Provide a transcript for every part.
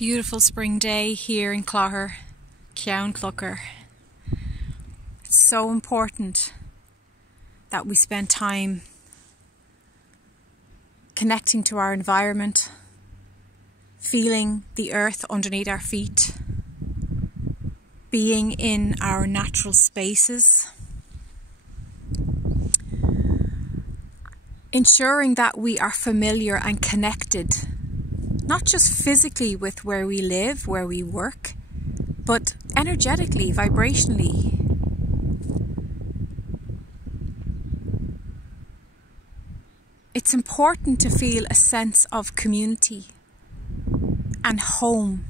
Beautiful spring day here in Clogher, Ceann Clucker. It's so important that we spend time connecting to our environment, feeling the earth underneath our feet, being in our natural spaces, ensuring that we are familiar and connected, not just physically with where we live, where we work, but energetically, vibrationally. It's important to feel a sense of community and home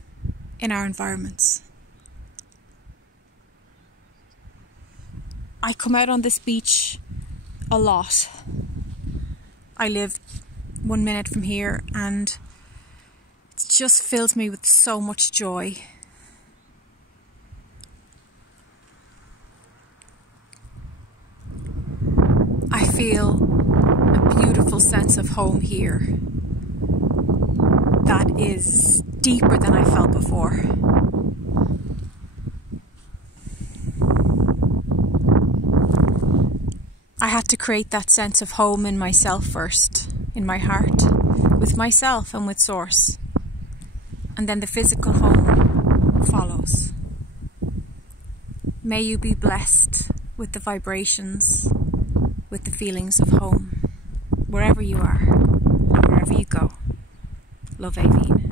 in our environments. I come out on this beach a lot. I live 1 minute from here and it just fills me with so much joy. I feel a beautiful sense of home here that is deeper than I felt before. I had to create that sense of home in myself first, in my heart, with myself and with Source. And then the physical home follows. May you be blessed with the vibrations, with the feelings of home, wherever you are, wherever you go. Love, Aveen.